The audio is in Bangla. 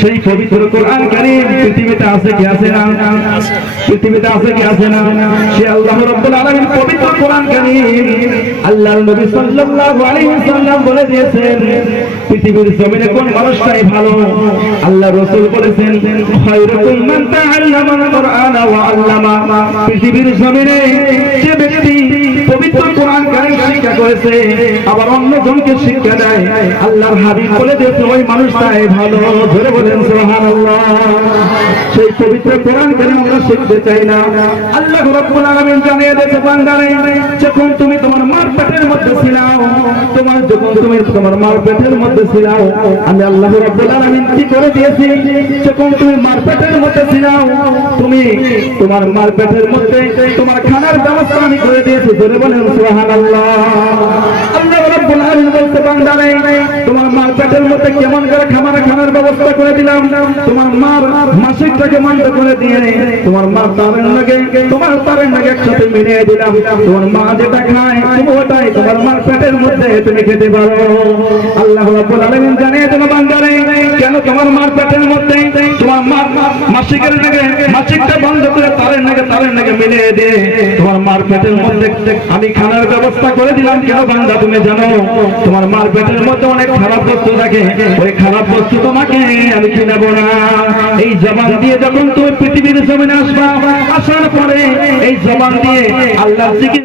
সেই পবিত্র কোরআন কারীম পৃথিবীতে আছে কি আছে না? পৃথিবীতে আছে কি আছে না? সে আল্লাহ রাব্বুল আলামিন পবিত্র কোরআন কারীম আল্লাহর নবী সাল্লাল্লাহু আলাইহি ওয়াসাল্লাম বলে দিয়েছেন, পৃথিবীর জমিনে কোন মানুষটাই ভালো? আল্লাহ রাসূল বলেছেন, খায়রুকুম মান তাআল্লামা আল কোরআন ওয়া আল্লামা। পৃথিবীর জমিনে যে ব্যক্তি শিক্ষা করেছে, আবার অন্য জনকে শিক্ষা দেয়। আল্লাহর হাবিব বলে দিয়েছে ওই মানুষটাই ভালো। ধরে বলেন, সুবহানাল্লাহ। সেই পবিত্র কোরআন কারীম আমরা শিখতে চাই না? আল্লাহ রাব্বুল আলামিন জানিয়ে দিয়েছে, বান্দারে, যখন তুমি তোমার মার পেটের মধ্যে ছিলাও, তোমার যখন তুমি তোমার মার পেটের মধ্যে ছিলাও, আমি আল্লাহ রাব্বুল আলামিন কি করে দিয়েছি? যখন তুমি মার পেটের মধ্যে ছিলাও, তুমি তোমার মার পেটের মধ্যে তোমার খানার ব্যবস্থা আমি করে দিয়েছি। ধরে বলেন, সুবহানাল্লাহ। আল্লাহ তোমার মার পেটের মধ্যে কেমন করে খাবার খানার ব্যবস্থা করে দিলাম? তোমার মার মাসিকটাকে বন্ধ করে দিয়ে তোমার মা তারের লাগে, তোমার তারের লাগে একসাথে মিলিয়ে দিলাম। তোমার মা যেটা খায় ওটাই, তোমার মার পেটের মধ্যে তুমি খেতে পারো। আল্লাহ রাব্বুল আলামিন জানিয়ে দেন, বান্দারে, কেন তোমার মার পেটের মধ্যে তোমার মা মাসিকের লাগে তাদের নাকি দিয়ে তোমার মার পেটের মধ্যে আমি খানার ব্যবস্থা করে দিলাম, কেন বান্দা তুমি জানো? তোমার মার পেটের মধ্যে অনেক খারাপ বস্তু থাকে। ওই খারাপ বস্তু তোমাকে আমি কিনাব না? এই জবান দিয়ে যখন তুমি পৃথিবীর জমিনে আসবা, আসার পরে এই জবান দিয়ে আল্লাহ